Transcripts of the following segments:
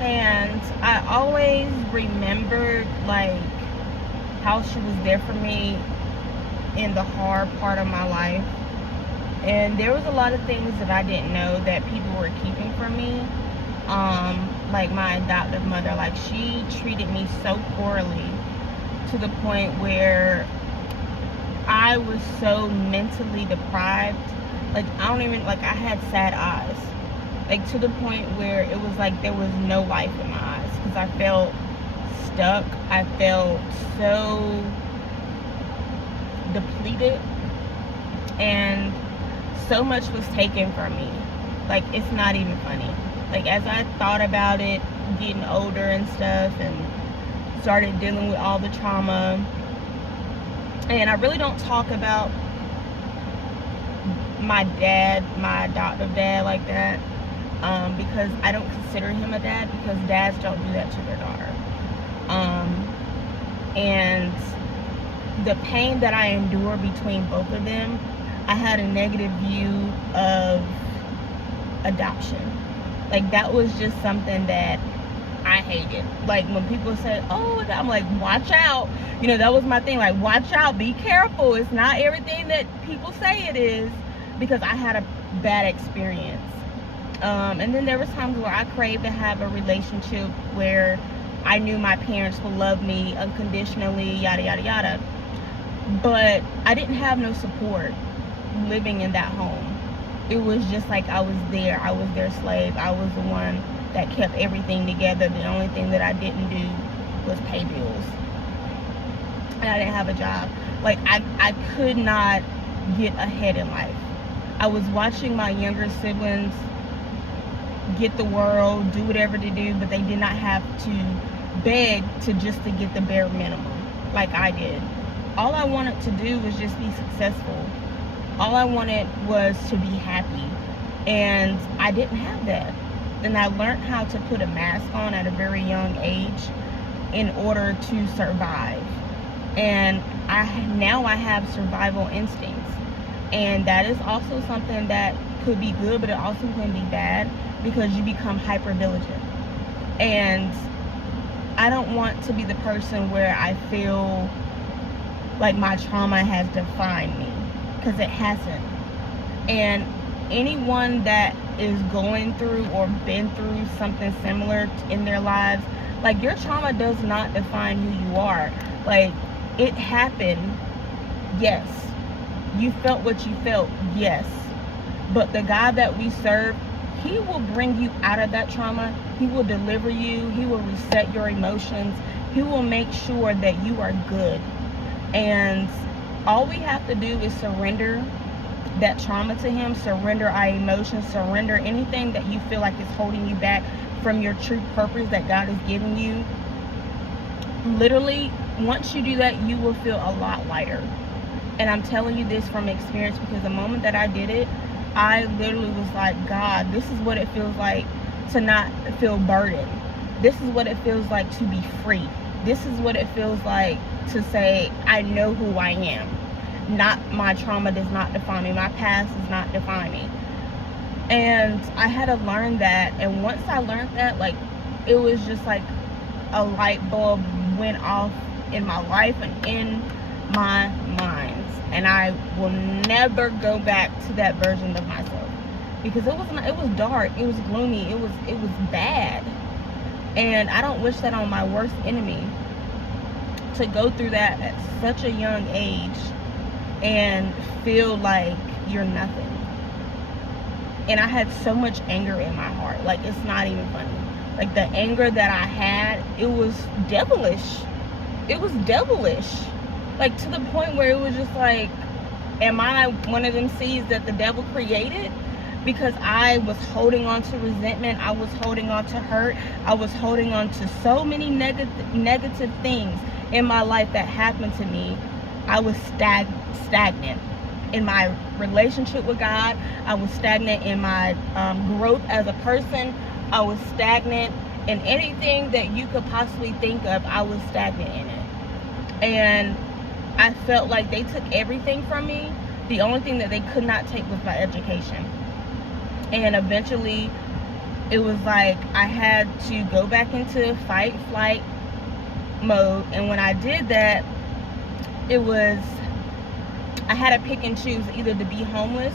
And I always remembered like how she was there for me in the hard part of my life. And there was a lot of things that I didn't know that people were keeping from me. Like my adoptive mother, like she treated me so poorly to the point where I was so mentally deprived. Like I don't even, like I had sad eyes. Like to the point where it was like there was no life in my eyes because I felt stuck. I felt so depleted, and so much was taken from me. Like it's not even funny. Like as I thought about it, getting older and stuff, and started dealing with all the trauma, and I really don't talk about my dad, my adoptive dad, like that, because I don't consider him a dad, because dads don't do that to their daughter. And the pain that I endure between both of them, I had a negative view of adoption. Like that was just something that I hated. Like when people said, oh, I'm like, watch out. You know, that was my thing. Like, watch out, be careful. It's not everything that people say it is, because I had a bad experience. And then there was times where I craved to have a relationship where I knew my parents would love me unconditionally, yada, yada, yada. But I didn't have no support living in that home. It was just like I was their slave. I was the one that kept everything together. The only thing that I didn't do was pay bills. And I didn't have a job. Like I could not get ahead in life. I was watching my younger siblings get the world, do whatever to do, but they did not have to beg to get the bare minimum like I did. All I wanted to do was just be successful. All I wanted was to be happy, and I didn't have that. And I learned how to put a mask on at a very young age in order to survive. And now I have survival instincts, and that is also something that could be good, but it also can be bad, because you become hyper vigilant. And I don't want to be the person where I feel like my trauma has defined me, because it hasn't. And anyone that is going through or been through something similar in their lives, like your trauma does not define who you are. Like it happened, yes. You felt what you felt, yes. But the God that we serve, he will bring you out of that trauma. He will deliver you. He will reset your emotions. He will make sure that you are good. And all we have to do is surrender that trauma to him, surrender our emotions, surrender anything that you feel like is holding you back from your true purpose that God has given you. Literally, once you do that, you will feel a lot lighter. And I'm telling you this from experience, because the moment that I did it, I literally was like, God, this is what it feels like to not feel burdened. This is what it feels like to be free. This is what it feels like to say, I know who I am. Not my trauma does not define me. My past does not define me. And I had to learn that. And once I learned that, like, it was just like a light bulb went off in my life and in my mind. And I will never go back to that version of myself, because it was dark, it was gloomy, it was bad. And I don't wish that on my worst enemy, to go through that at such a young age and feel like you're nothing. And I had so much anger in my heart, like it's not even funny. Like the anger that I had, it was devilish. It was devilish. Like to the point where it was just like, am I one of them seeds that the devil created? Because I was holding on to resentment. I was holding on to hurt. I was holding on to so many negative things in my life that happened to me. I was stagnant in my relationship with God. I was stagnant in my growth as a person. I was stagnant in anything that you could possibly think of. I was stagnant in it. And I felt like they took everything from me. The only thing that they could not take was my education. And eventually it was like I had to go back into fight flight mode. And when I did that, it was, I had to pick and choose either to be homeless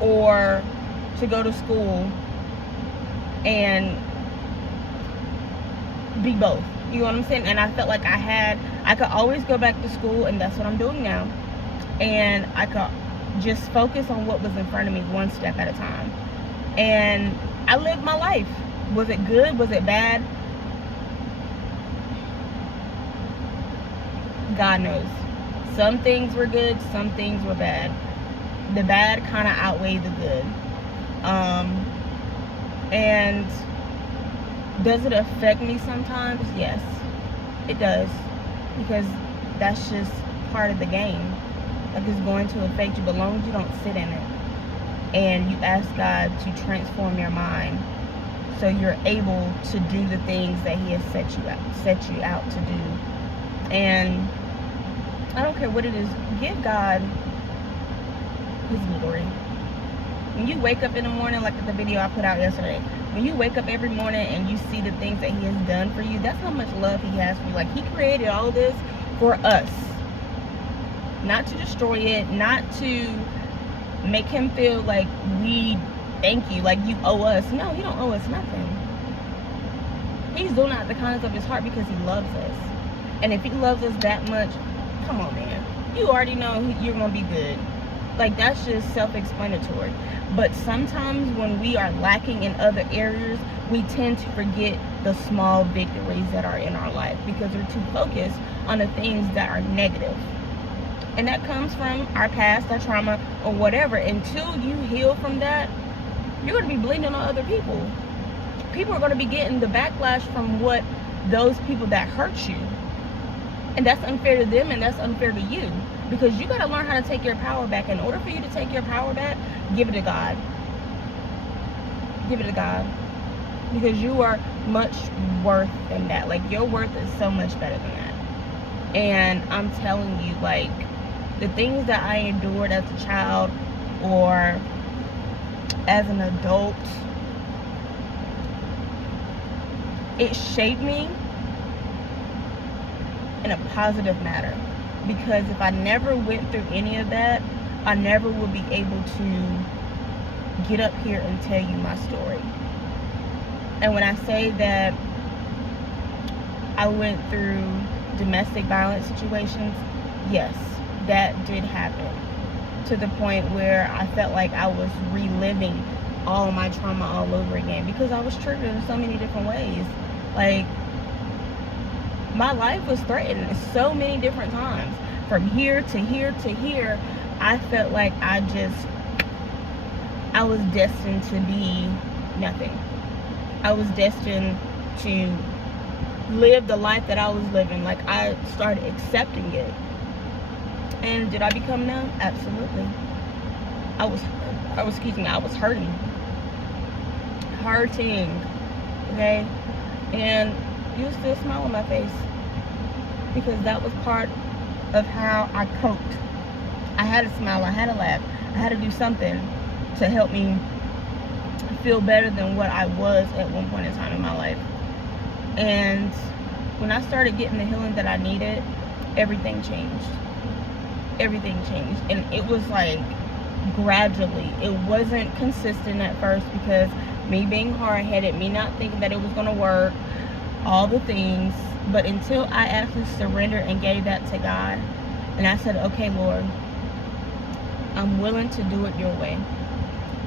or to go to school and be both. You know what I'm saying? And I felt like I could always go back to school, and that's what I'm doing now. And I could just focus on what was in front of me one step at a time. And I lived my life. Was it good? Was it bad? God knows. Some things were good, some things were bad. The bad kind of outweighed the good. And does it affect me sometimes? Yes, it does. Because that's just part of the game. Like, it's going to affect you, but as long as you don't sit in it and you ask God to transform your mind so you're able to do the things that He has set you out to do. And I don't care what it is, give God His glory. When you wake up in the morning, like the video I put out yesterday, when you wake up every morning and you see the things that He has done for you, that's how much love He has for you. Like, He created all this for us. Not to destroy it, not to make Him feel like we thank you, like you owe us. No, He don't owe us nothing. He's doing out the kindness of His heart because He loves us. And if He loves us that much, come on, man. You already know you're going to be good. Like, that's just self-explanatory. But sometimes when we are lacking in other areas, we tend to forget the small victories that are in our life because we're too focused on the things that are negative. And that comes from our past, our trauma, or whatever. Until you heal from that, you're going to be bleeding on other people. People are going to be getting the backlash from what those people that hurt you. And that's unfair to them, and that's unfair to you. Because you got to learn how to take your power back. In order for you to take your power back, give it to God. Give it to God. Because you are much worth than that. Like, your worth is so much better than that. And I'm telling you, like, the things that I endured as a child or as an adult, it shaped me in a positive manner. Because if I never went through any of that, I never would be able to get up here and tell you my story. And when I say that I went through domestic violence situations, yes, that did happen. To the point where I felt like I was reliving all my trauma all over again because I was triggered in so many different ways. Like, my life was threatened so many different times. From here to here to here, I felt like I was destined to be nothing. I was destined to live the life that I was living. Like, I started accepting it. And did I become numb? Absolutely. I was hurting. Okay? And you still smile on my face. Because that was part of how I coped. I had to smile, I had to laugh, I had to do something to help me feel better than what I was at one point in time in my life. And when I started getting the healing that I needed, everything changed. Everything changed. And it was like gradually. It wasn't consistent at first because me being hard-headed, me not thinking that it was going to work, all the things. But until I actually surrendered and gave that to God, and I said, okay, Lord, I'm willing to do it your way.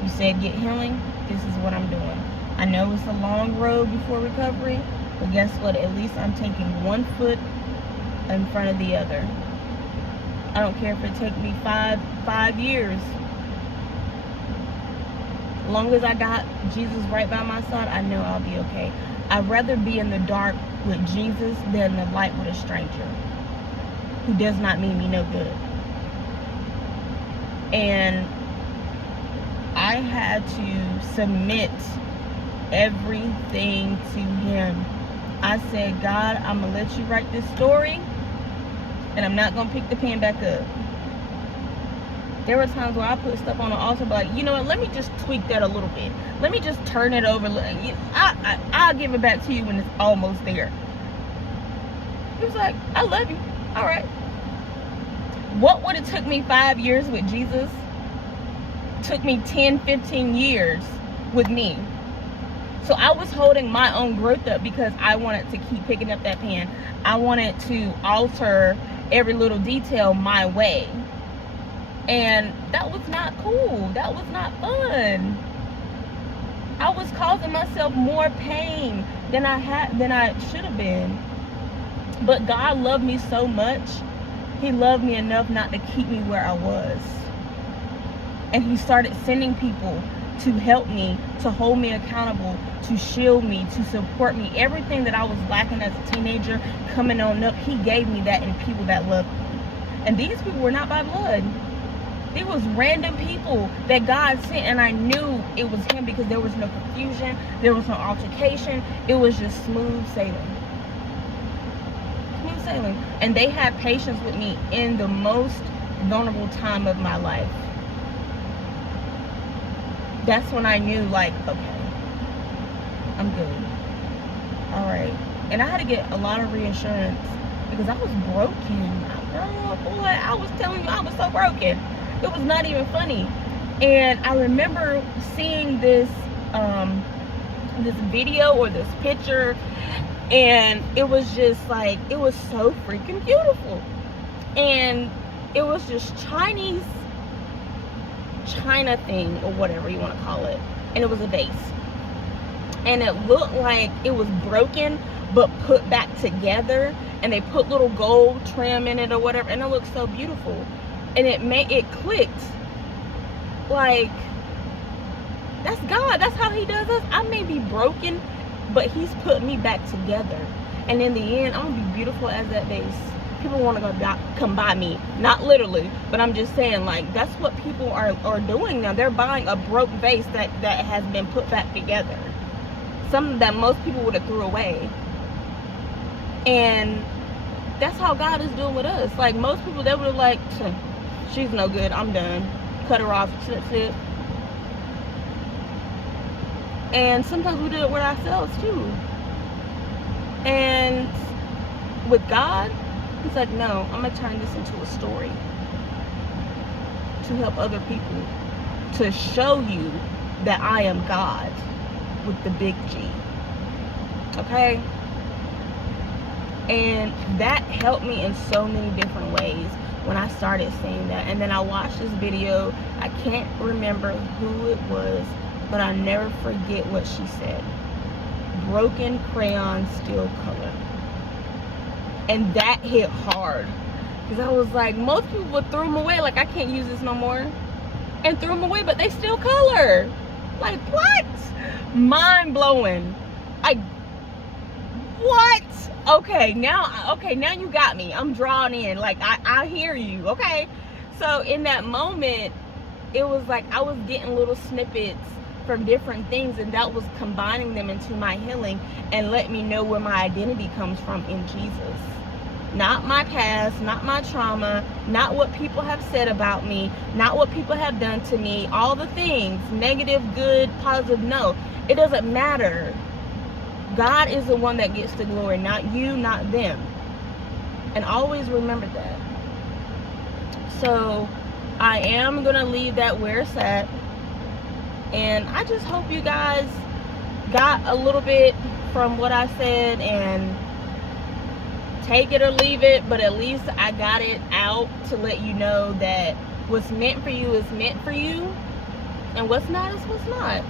You said get healing, this is what I'm doing. I know it's a long road before recovery, but guess what? At least I'm taking one foot in front of the other. I don't care if it takes me five years. As long as I got Jesus right by my side, I know I'll be okay. I'd rather be in the dark with Jesus than the light with a stranger who does not mean me no good. And I had to submit everything to Him. I said, God, I'm going to let you write this story, and I'm not going to pick the pen back up. There were times where I put stuff on the altar, but like, you know what, let me just tweak that a little bit. Let me just turn it over. I'll give it back to you when it's almost there. He was like, I love you. All right. What would have took me 5 years with Jesus took me 10, 15 years with me. So I was holding my own growth up because I wanted to keep picking up that pen. I wanted to alter every little detail my way. And that was not cool. That was not fun. I was causing myself more pain than I should have been. But God loved me so much. He loved me enough not to keep me where I was. And he started sending people to help me, to hold me accountable, to shield me, to support me. Everything that I was lacking as a teenager coming on up, he gave me that in people that loved me. And these people were not by blood. They was random people that God sent, and I knew it was him because there was no confusion, there was no altercation. It was just smooth sailing. Smooth sailing. And they had patience with me in the most vulnerable time of my life. That's when I knew, like, okay, I'm good. All right. And I had to get a lot of reassurance because I was broken. Girl, boy, I was telling you, I was so broken. It was not even funny. And I remember seeing this this video or this picture, and it was just like, it was so freaking beautiful. And it was just China thing, or whatever you want to call it. And it was a vase. And it looked like it was broken but put back together, and they put little gold trim in it or whatever, and it looked so beautiful. And it clicked. Like, that's God. That's how he does us. I may be broken, but he's put me back together. And in the end, I'm gonna be beautiful as that vase. People want to come buy me. Not literally, but I'm just saying, like, that's what people are doing now. They're buying a broke vase that has been put back together. Something that most people would have threw away. And that's how God is doing with us. Like, most people, they would have like, she's no good, I'm done. Cut her off, snip, snip. And sometimes we do it with ourselves too. And with God, he's like, no, I'm going to turn this into a story to help other people, to show you that I am God with the big G. Okay? And that helped me in so many different ways when I started seeing that. And then I watched this video. I can't remember who it was, but I'll never forget what she said. Broken crayon, still color. And that hit hard, because I was like, most people would throw them away, like, I can't use this no more, and threw them away, but they still color. Like, what? Mind blowing. What? Okay, now you got me. I'm drawn in. Like, I hear you. Okay. So in that moment, it was like I was getting little snippets from different things, and that was combining them into my healing and let me know where my identity comes from in Jesus. Not my past, not my trauma, not what people have said about me, not what people have done to me, all the things, negative, good, positive. No, it doesn't matter. God is the one that gets the glory, not you, not them. And always remember that. So I am going to leave that where it's at. And I just hope you guys got a little bit from what I said, and take it or leave it, but at least I got it out to let you know that what's meant for you is meant for you, and what's not is what's not.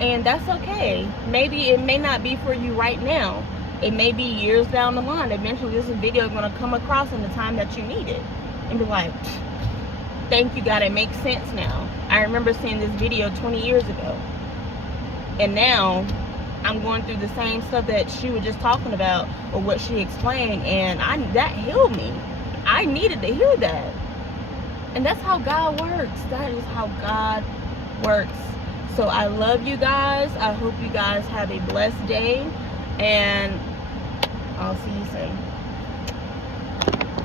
And that's okay. Maybe it may not be for you right now. It may be years down the line. Eventually this video is going to come across in the time that you need it and be like, thank you God, it makes sense now. I remember seeing this video 20 years ago, and now I'm going through the same stuff that she was just talking about, or what she explained, and that healed me. I needed to hear that. And that's how God works. That is how God works. So I love you guys. I hope you guys have a blessed day, and I'll see you soon.